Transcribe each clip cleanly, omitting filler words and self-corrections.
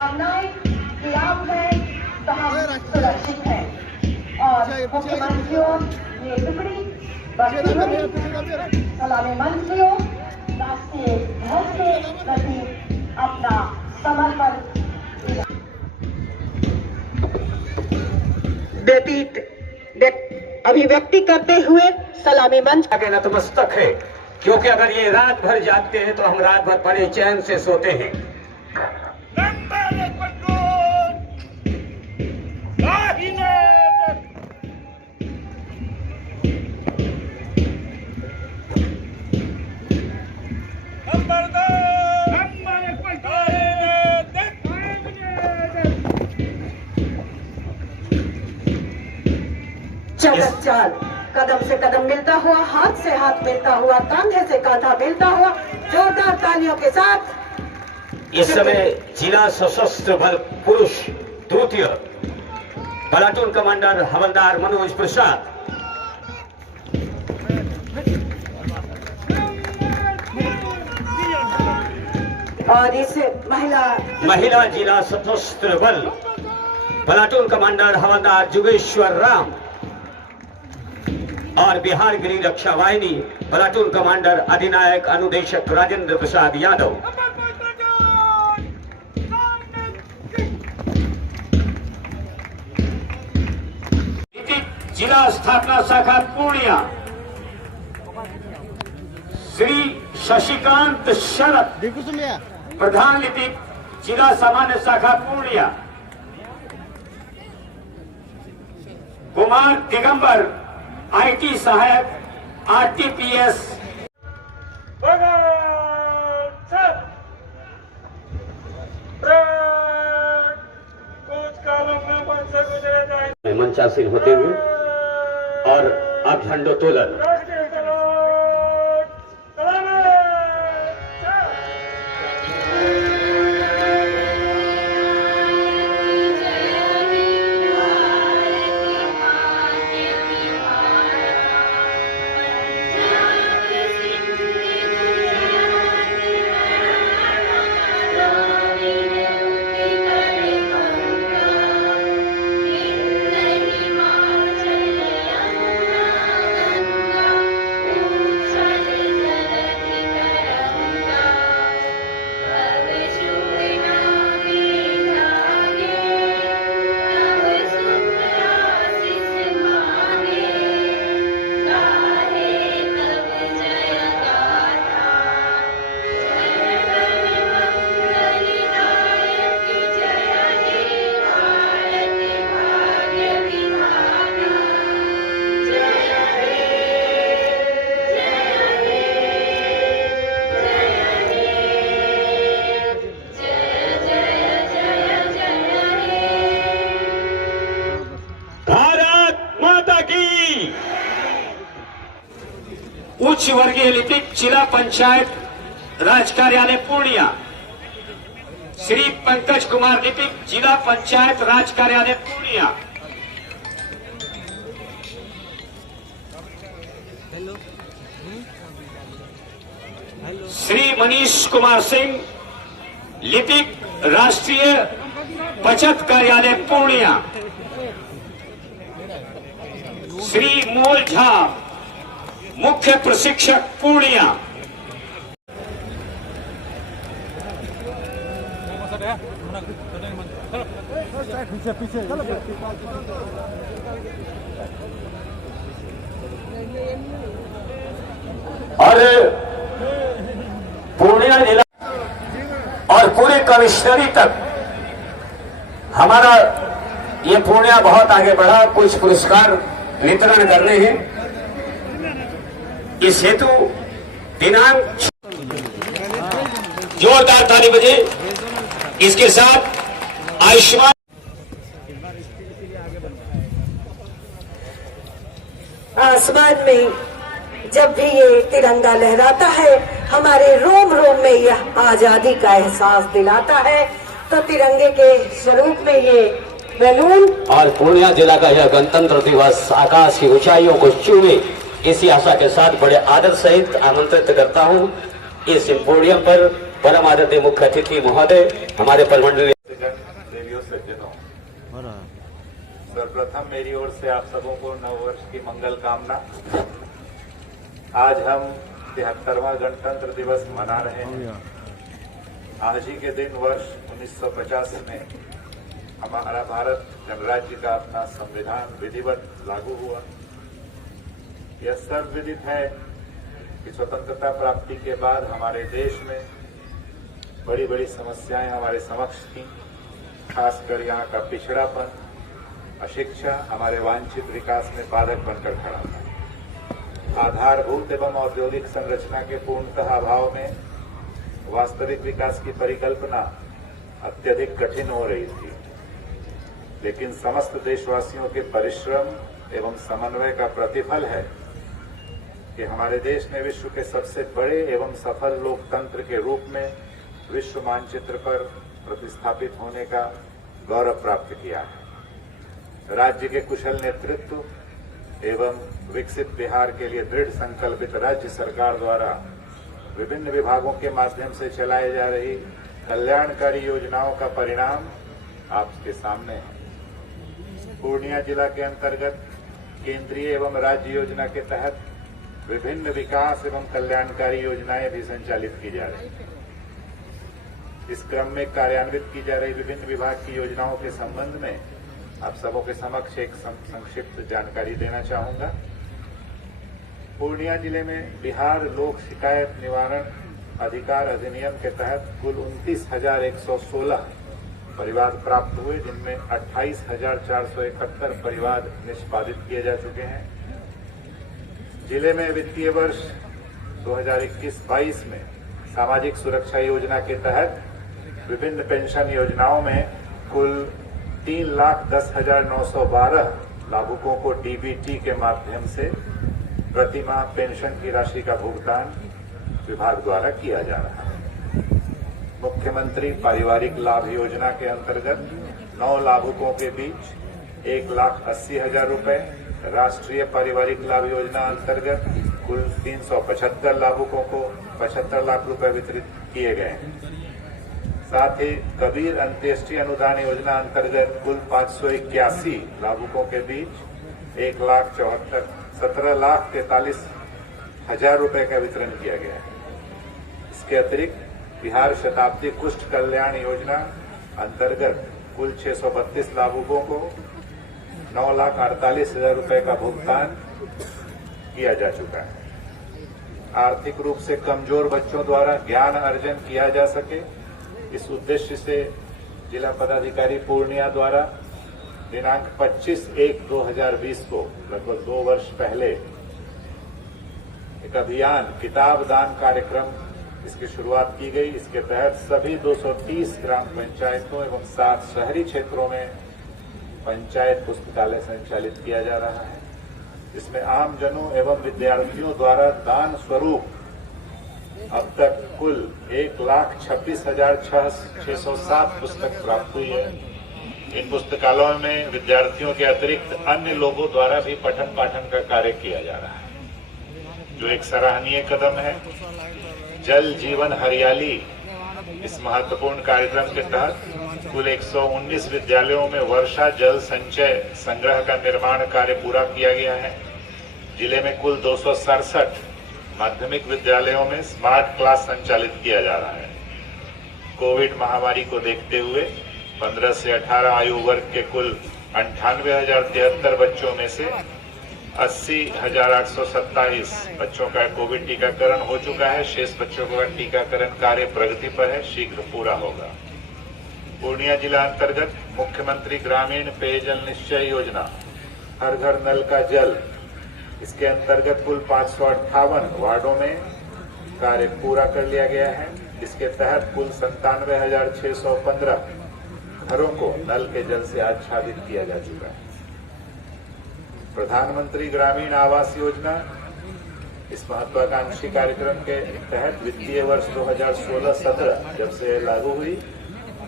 भावनाएं खिलाफ है तो हम सुरक्षित हैं और मुख्यमंत्रियों ये टुकड़ी बढ़ती हुई सलामी मंत्रियों राष्ट्रीय ध्वज के प्रति अपना समर्पण अभिव्यक्ति करते हुए सलामी मंच के नतमस्तक है, क्योंकि अगर ये रात भर जागते हैं तो हम रात भर बड़े चैन से सोते हैं। चलत चाल कदम से कदम मिलता हुआ, हाथ से हाथ मिलता हुआ, कंधे से कंधा मिलता हुआ, जोरदार तालियों के साथ इस समय जिला सशस्त्र बल पुरुष द्वितीय प्लाटून कमांडर हवलदार मनोज प्रसाद और इस महिला जिला सशस्त्र बल प्लाटून कमांडर हवलदार जुगेश्वर राम और बिहार गृह रक्षा वाहिनी प्लाटून कमांडर अधिनायक अनुदेशक राजेंद्र प्रसाद यादव। जिला स्थापना शाखा पूर्णिया श्री शशिकांत शरद प्रधान लिपिक जिला सामान्य शाखा पूर्णिया, कुमार दिगंबर आईटी सहायक आरटीपीएस। मंचासीन होते हुए और अब झंडोत्तोलन उच्च वर्गीय लिपिक जिला पंचायत राज कार्यालय पूर्णिया श्री पंकज कुमार लिपिक जिला पंचायत राज कार्यालय पूर्णिया, श्री मनीष कुमार सिंह लिपिक राष्ट्रीय बचत कार्यालय पूर्णिया, श्री मोल झा मुख्य प्रशिक्षक पूर्णिया। और पूर्णिया जिला और पूरे कमिश्नरी तक हमारा ये पूर्णिया बहुत आगे बढ़ा। कुछ पुरस्कार वितरण करने हैं, इस हेतु दिनांक जोरदार ताली बजे। इसके साथ आयुष्मान आसमान में जब भी ये तिरंगा लहराता है हमारे रोम रोम में यह आजादी का एहसास दिलाता है। तो तिरंगे के स्वरूप में ये बैलून और पूर्णिया जिला का यह गणतंत्र दिवस आकाश की ऊंचाइयों को छूए, इसी आशा के साथ बड़े आदर सहित आमंत्रित करता हूं इस सिम्पोडियम पर परम आदरणीय मुख्य अतिथि महोदय हमारे परमंडलीय हो रहा है। सर्वप्रथम मेरी ओर से आप सबों को नव वर्ष की मंगल कामना। आज हम 73वां गणतंत्र दिवस मना रहे हैं। आज ही के दिन वर्ष 1950 में हमारा भारत गणराज्य का अपना संविधान विधिवत लागू हुआ। यह सर्वविदित है कि स्वतंत्रता प्राप्ति के बाद हमारे देश में बड़ी बड़ी समस्याएं हमारे समक्ष थी। खासकर यहाँ का पिछड़ापन, अशिक्षा हमारे वांछित विकास में बाधक बनकर खड़ा था। आधारभूत एवं औद्योगिक संरचना के पूर्णतः अभाव में वास्तविक विकास की परिकल्पना अत्यधिक कठिन हो रही थी। लेकिन समस्त देशवासियों के परिश्रम एवं समन्वय का प्रतिफल है कि हमारे देश ने विश्व के सबसे बड़े एवं सफल लोकतंत्र के रूप में विश्व मानचित्र पर प्रतिस्थापित होने का गौरव प्राप्त किया है। राज्य के कुशल नेतृत्व एवं विकसित बिहार के लिए दृढ़ संकल्पित राज्य सरकार द्वारा विभिन्न विभागों के माध्यम से चलाई जा रही कल्याणकारी योजनाओं का परिणाम आपके सामने है। पूर्णिया जिला के अंतर्गत केंद्रीय एवं राज्य योजना के तहत विभिन्न विकास एवं कल्याणकारी योजनाएं भी संचालित की जा रही हैं। इस क्रम में कार्यान्वित की जा रही विभिन्न विभाग की योजनाओं के संबंध में आप सबों के समक्ष एक संक्षिप्त जानकारी देना चाहूंगा। पूर्णिया जिले में बिहार लोक शिकायत निवारण अधिकार अधिनियम के तहत कुल 29,116 परिवाद प्राप्त हुए, जिनमें 28,471 परिवाद निष्पादित किए जा चुके हैं। जिले में वित्तीय वर्ष 2021-22 में सामाजिक सुरक्षा योजना के तहत विभिन्न पेंशन योजनाओं में कुल 3,10,912 लाभुकों को डीबीटी के माध्यम से प्रतिमाह पेंशन की राशि का भुगतान विभाग द्वारा किया जा रहा है। मुख्यमंत्री पारिवारिक लाभ योजना के अंतर्गत 9 लाभुकों के बीच 1,80,000 रुपए, राष्ट्रीय पारिवारिक लाभ योजना अंतर्गत कुल 375 लाभुकों को 75 लाख रुपए वितरित किए गए हैं। साथ ही कबीर अंत्येष्टि अनुदान योजना अंतर्गत कुल 581 लाभुकों के बीच 17,43,000 रुपए का वितरण किया गया है। इसके अतिरिक्त बिहार शताब्दी कुष्ठ कल्याण योजना अंतर्गत कुल 632 लाभुकों को 9,48,000 रुपए का भुगतान किया जा चुका है। आर्थिक रूप से कमजोर बच्चों द्वारा ज्ञान अर्जन किया जा सके, इस उद्देश्य से जिला पदाधिकारी पूर्णिया द्वारा दिनांक 25/1/2020 को लगभग 2 वर्ष पहले एक अभियान किताब दान कार्यक्रम इसकी शुरुआत की गई। इसके तहत सभी 230 ग्राम पंचायतों एवं 7 शहरी क्षेत्रों में पंचायत पुस्तकालय संचालित किया जा रहा है। इसमें आम जनों एवं विद्यार्थियों द्वारा दान स्वरूप अब तक कुल 1,26,607 पुस्तक प्राप्त हुई है। इन पुस्तकालयों में विद्यार्थियों के अतिरिक्त अन्य लोगों द्वारा भी पठन पाठन का कार्य किया जा रहा है, जो एक सराहनीय कदम है। जल जीवन हरियाली इस महत्वपूर्ण कार्यक्रम के तहत कुल 119 विद्यालयों में वर्षा जल संचय संग्रह का निर्माण कार्य पूरा किया गया है। जिले में कुल 267 माध्यमिक विद्यालयों में स्मार्ट क्लास संचालित किया जा रहा है। कोविड महामारी को देखते हुए 15 से 18 आयु वर्ग के कुल 98,073 बच्चों में से 80,827 बच्चों का कोविड टीकाकरण हो चुका है। शेष बच्चों का टीकाकरण कार्य प्रगति पर है, शीघ्र पूरा होगा। पूर्णिया जिला अंतर्गत मुख्यमंत्री ग्रामीण पेयजल निश्चय योजना हर घर नल का जल, इसके अंतर्गत कुल 558 वार्डों में कार्य पूरा कर लिया गया है। इसके तहत कुल 97,615 घरों को नल के जल से आच्छादित किया जा चुका है। प्रधानमंत्री ग्रामीण आवास योजना इस महत्वाकांक्षी कार्यक्रम के तहत वित्तीय वर्ष 2016-17 जब से लागू हुई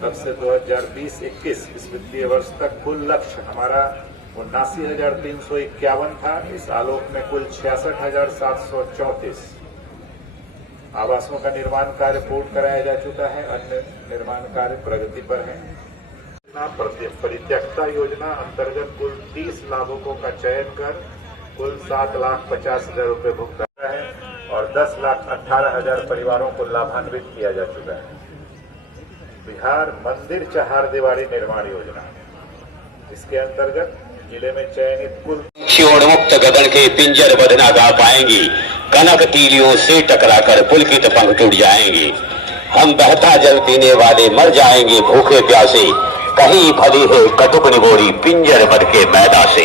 तब से 2020-21 इस वित्तीय वर्ष तक कुल लक्ष्य हमारा 79,351 था। इस आलोक में कुल 66,734 आवासों का निर्माण कार्य पूर्ण कराया जा चुका है। अन्य निर्माण कार्य प्रगति पर है। परित्यक्ता योजना अंतर्गत कुल 30 लाभुकों का चयन कर कुल 7,50,000 रुपए भुगतान है और 10,18,000 परिवारों को लाभान्वित किया जा चुका है। बिहार मंदिर चहार दीवारी निर्माण योजना, इसके अंतर्गत जिले में चयनित कुल मुक्त गगन के पिंजर बदना गा पाएंगी, कनक तीलियों से टकराकर पुलकित पंख टूट जाएंगे। हम बहता जल पीने वाले मर जाएंगे भूखे प्यासे, कहीं भली है कटुक निगोरी पिंजर बद के मैदा से।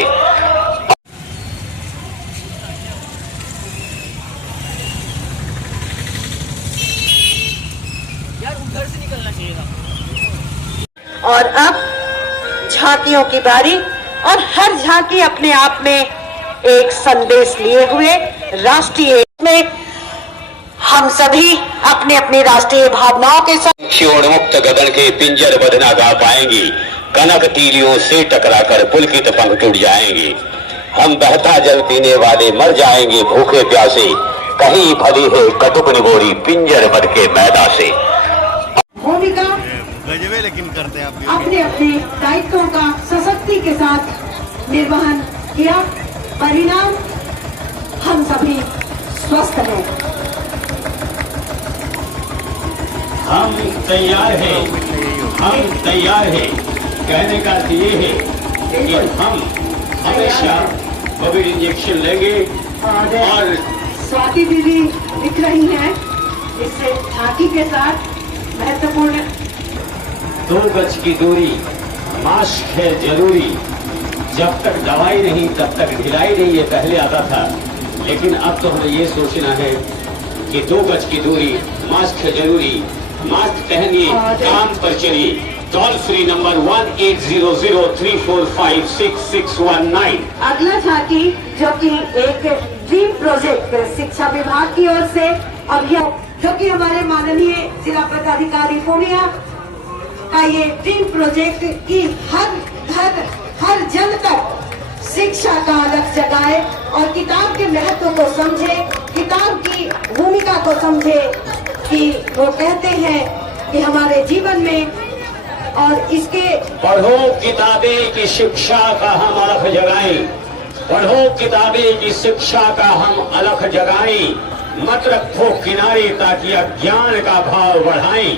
यार उधर से निकलना चाहिए था। और अब झांकियों की बारी, और हर झांकी अपने आप में एक संदेश लिए हुए राष्ट्रीय में हम सभी अपने अपने राष्ट्रीय भावनाओं के साथ मुक्त गगन के पिंजर बदना गा पाएंगी, कनक तीलियों से टकराकर पुलकित पंख टूट जाएंगे। हम बहता जल पीने वाले मर जाएंगे भूखे प्यासे, कहीं भली है कटुक निगोरी पिंजर बद के मैदा से। भूमिका गजबे लेकिन करते हैं आप भी। अपने अपने दायित्वों का सशक्ति के साथ निर्वहन किया, परिणाम हम सभी स्वस्थ हैं। हम तैयार हैं, हम तैयार हैं। कहने का अर्थ ये है कि हम हमेशा कोविड इंजेक्शन लेंगे। और स्वाति दीदी दिख रही हैं, इससे झांकी के साथ महत्वपूर्ण 2 गज की दूरी, मास्क है जरूरी। जब तक दवाई नहीं तब तक ढिलाई नहीं, ये पहले आता था, लेकिन अब तो हमें ये सोचना है कि 2 गज की दूरी, मास्क है जरूरी। मास्क पहनिए, काम पर चलिए। Toll free number 180034566619। अगला झांकी जो कि एक ड्रीम प्रोजेक्ट शिक्षा विभाग की ओर से, और यह जो कि हमारे माननीय जिला पदाधिकारी पूर्णिया का ये ड्रीम प्रोजेक्ट की हर घर हर जन तक शिक्षा का अलग जगाए और किताब के महत्व को समझे, किताब की भूमिका को समझे। कि वो कहते हैं कि हमारे जीवन में और इसके पढ़ो किताबें की शिक्षा का हम अलख जगाएं, पढ़ो किताबें की शिक्षा का हम अलख जगाएं। मत रखो किनारे ताकि अज्ञान का भाव बढ़ाएं।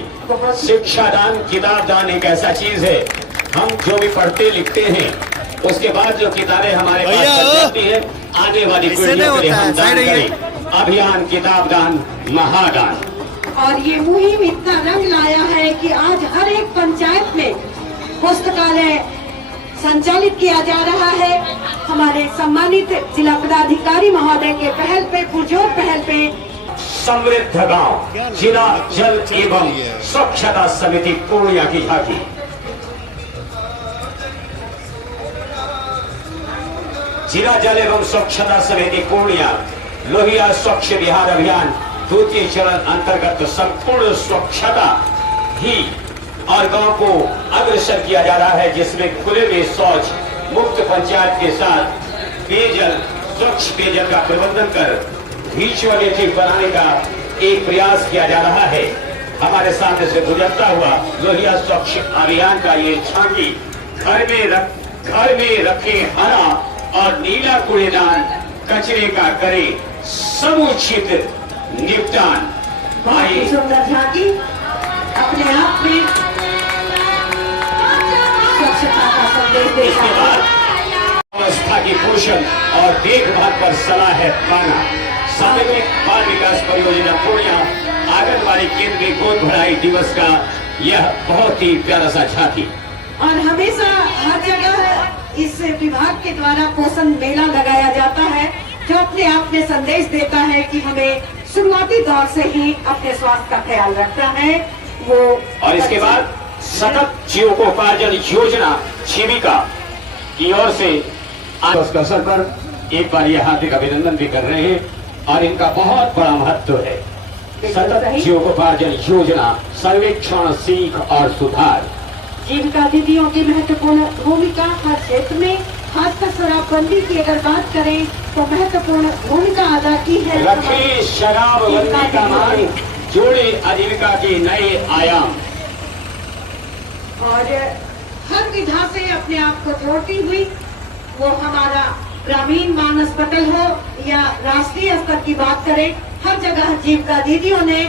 शिक्षा दान, किताब दान एक ऐसा चीज है, हम जो भी पढ़ते लिखते हैं उसके बाद जो किताबें हमारे पास बच जाती है, आने वाली पीढ़ियों के लिए हम दान करें। अभियान किताब दान महादान। और ये मुहिम इतना रंग लाया है कि आज हर एक पंचायत में पुस्तकालय संचालित किया जा रहा है। हमारे सम्मानित जिला पदाधिकारी महोदय के पहल पे, पुरजोर पहल पे समृद्ध गांव जिला जल एवं स्वच्छता समिति पूर्णिया की झांकी। जिला जल एवं स्वच्छता समिति पूर्णिया लोहिया स्वच्छ बिहार अभियान द्वितीय चरण अंतर्गत संपूर्ण स्वच्छता ही और गांव को अग्रसर किया जा रहा है, जिसमें खुले में शौच मुक्त पंचायत के साथ पेयजल, स्वच्छ पेयजल का प्रबंधन कर विजुअलिटी बनाने का एक प्रयास किया जा रहा है। हमारे सामने से गुजरता हुआ लोहिया स्वच्छ अभियान का ये झांकी घर में रखे हरा और नीला कूड़ेदान, कचरे का करे समुचित निपटान। बहुत ही सुंदर झांकी अपने आप में स्वच्छता का संदेश देता इसके है। बाद अवस्था की पोषण और देखभाल पर सलाह है पाना। सामूहिक बाल विकास परियोजना पूर्णिया आंगनबाड़ी केंद्र के गोद भराई दिवस का यह बहुत ही प्यारा सा झांकी। और हमेशा हर जगह इस विभाग के द्वारा पोषण मेला लगाया जाता है, जो अपने आप में संदेश देता है कि हमें शुरुआती दौर से ही अपने स्वास्थ्य का ख्याल रखना है। वो और इसके बाद सतत जीविकोपार्जन योजना जीविका की ओर से आज के अवसर पर एक बार यह हार्दिक अभिनंदन भी कर रहे हैं और इनका बहुत बड़ा महत्व है। सतत जीविकोपार्जन योजना सर्वेक्षण, सीख और सुधार। जीविका दीदियों की महत्वपूर्ण भूमिका हर क्षेत्र में, खासकर शराबबंदी की अगर बात करें तो महत्वपूर्ण भूमिका अदा की है। रखे शराबबंदी का मान, जोड़े आजीविका के नए आयाम। और हर विधा से अपने आप को जोड़ती हुई, वो हमारा ग्रामीण मानस पटल हो या राष्ट्रीय स्तर की बात करें, हर जगह जीविका दीदियों ने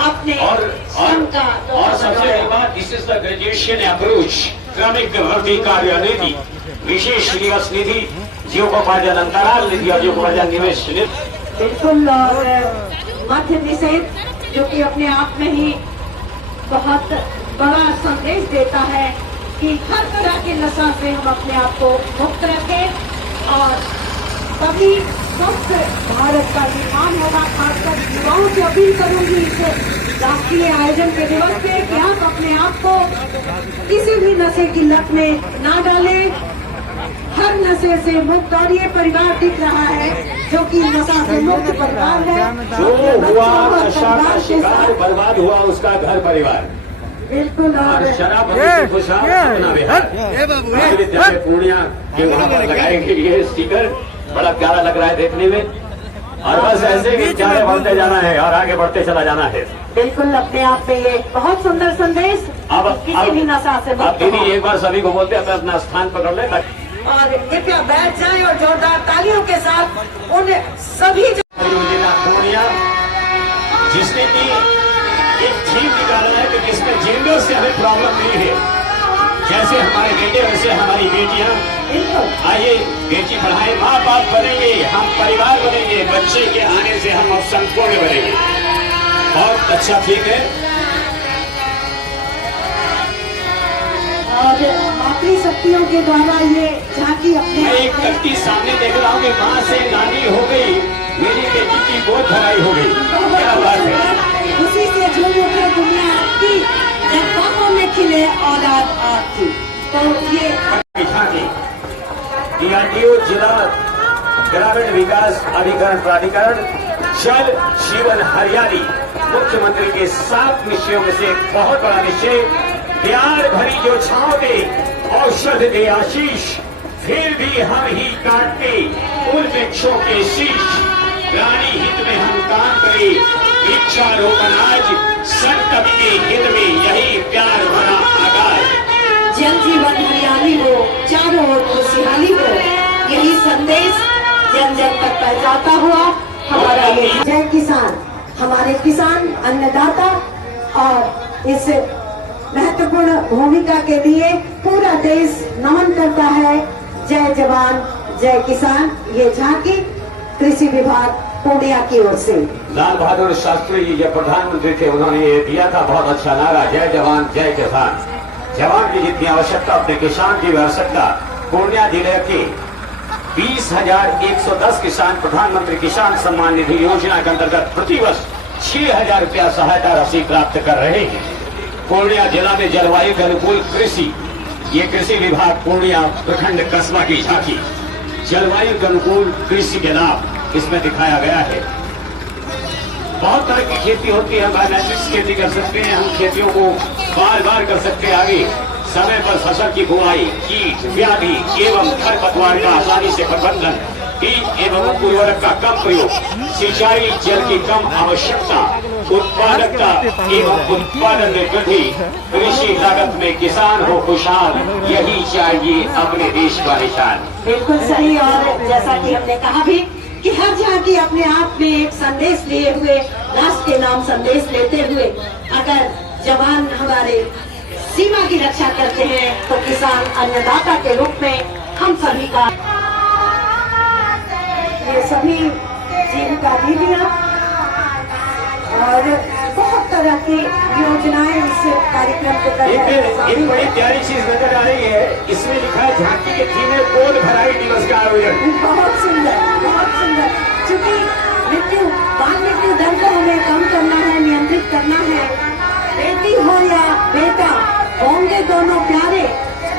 अपने श्रम का और सबसे बड़ी बात, this is the graduation approach, क्रमिक भर्ती कार्य निधि, विशेष निवेश निधि, जीवकोपार्जन अंतराल निधि और जीवकोपार्जन निवेश निधि। बिल्कुल, और मद्य निषेध जो कि अपने आप में ही बहुत बड़ा संदेश देता है कि हर तरह के नशा से हम अपने आप को मुक्त रखें और तभी स्वस्थ भारत का निर्माण होगा। खासकर युवाओं से अपील करूंगी इस राष्ट्रीय आयोजन के दिवस पे कि आप अपने आप को किसी भी नशे की लत में ना डालें, हर नशे से मुक्त। और ये परिवार दिख रहा है जो कि नशा से मुक्त परिवार है, जो हुआ नशा का शिकार बर्बाद हुआ उसका घर परिवार, बिल्कुल। और शराब खुशहाल अपना बिहार। विद्यालय पूर्णिया के वहाँ पर लगाएंगे ये स्टिकर, बड़ा प्यारा लग रहा है देखने में। और बस ऐसे ही विद्यालय बढ़ते जाना है और आगे बढ़ते चला जाना है। बिल्कुल, अपने आप में ये बहुत सुंदर संदेश। अब किसी भी नशा से अब मुक्त दीदी हो। एक बार सभी को बोलते अपना अपना स्थान पकड़ ले। और कृपया बैठ जाएं और जोरदार तालियों के साथ उन सभी जिला पूर्णिया जिसने की एक थीम निकाला है कि जिसमें जेंडर से हमें प्रॉब्लम नहीं है, जैसे हमारे बेटे वैसे हमारी बेटियां। आइए बेटी पढ़ाए, माँ बाप बनेंगे, हम परिवार बनेंगे, बच्चे के आने से हम अब संपूर्ण बनेंगे। बहुत अच्छा, ठीक है। और मातृ शक्तियों के द्वारा ये झांकी अपने मैं एक व्यक्ति सामने देख रहा हूँ कि माँ से नानी हो गई, मेरी बेटी की गोद भराई हो गई। क्या बात है। उसी से झूम उठे दुनिया आपकी, जब बाहों में खिले औलाद आपकी। तो ये डीआरडीओ जिला ग्रामीण विकास अभिकरण प्राधिकरण जल जीवन हरियाली मुख्यमंत्री के 7 निश्चयों में से एक बहुत बड़ा निश्चय, प्यार भरी जो छांव दे, औषध दे आशीष, फिर भी हम ही काटते उन वृक्षों के शीश। प्राणी हित में हम काम करें, वृक्षारोपण आज संकट के हित में, यही प्यार भरा आगाज। जल जीवन हरियाली हो, चारों ओर खुशहाली हो, यही संदेश जन जन तक पहुंचाता हुआ हमारा ये जय किसान, हमारे किसान अन्नदाता, और इस महत्वपूर्ण भूमिका के लिए पूरा देश नमन करता है। जय जवान जय किसान, ये झांकी कृषि विभाग पूर्णिया की ओर से। लाल बहादुर शास्त्री जी जब प्रधानमंत्री थे, उन्होंने ये दिया था बहुत अच्छा नारा, जय जवान जय किसान। जवान की जितनी आवश्यकता अपने किसान की भी आवश्यकता। पूर्णिया जिले के 20,110 किसान प्रधानमंत्री किसान सम्मान निधि योजना के अंतर्गत प्रतिवर्ष 6,000 रुपया सहायता राशि प्राप्त कर रहे हैं। पूर्णिया जिला में जलवायु के अनुकूल कृषि, ये कृषि विभाग पूर्णिया प्रखंड कस्बा की झांकी, जलवायु के अनुकूल कृषि के लाभ इसमें दिखाया गया है। बहुत तरह की खेती होती है, हम बायोमेट्रिक्स खेती कर सकते हैं, हम खेतियों को बार बार कर सकते हैं आगे। समय पर फसल की बुआई, कीट व्याधि एवं खरपतवार का आसानी से प्रबंधन, बीज एवं उर्वरक का कम प्रयोग, सिंचाई जल की कम आवश्यकता, उत्पादकता एवं उत्पादन में वृद्धि, कृषि लागत में किसान हो खुशहाल, यही चाहिए अपने देश का निशान। बिल्कुल सही। और जैसा कि हमने कहा भी कि हर झांकी अपने आप में एक संदेश लिए हुए, राष्ट्र के नाम संदेश लेते हुए, अगर जवान हमारे सीमा की रक्षा करते हैं तो किसान अन्नदाता के रूप में हम सभी का, ये सभी जीविका दीदियां और बहुत तरह की योजनाएं इस कार्यक्रम के एक बड़ी प्यारी चीज नजर आ रही है, इसमें लिखा है झांकी के थीम में गोद भराई दिवस का आयोजन। बहुत सुंदर, बहुत सुंदर। क्योंकि मृत्यु, बाल मृत्यु दर को हमें कम करना है, नियंत्रित करना है। बेटी हो या बेटा, होंगे दोनों प्यारे,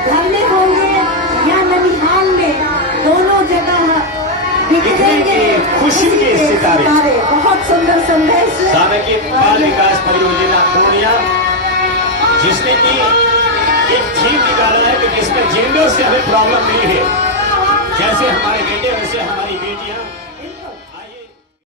घर में होंगे या ननिहाल में, दोनों जगह बिखरेंगे खुशी के सितारे। बहुत सुंदर संदेश। सामाजिक बाल विकास परियोजना पूर्णिया जिसने की एक थीम निकाला है कि जिसमें जेंडर से हमें प्रॉब्लम नहीं है, जैसे हमारे बेटे वैसे हमारी बेटियां।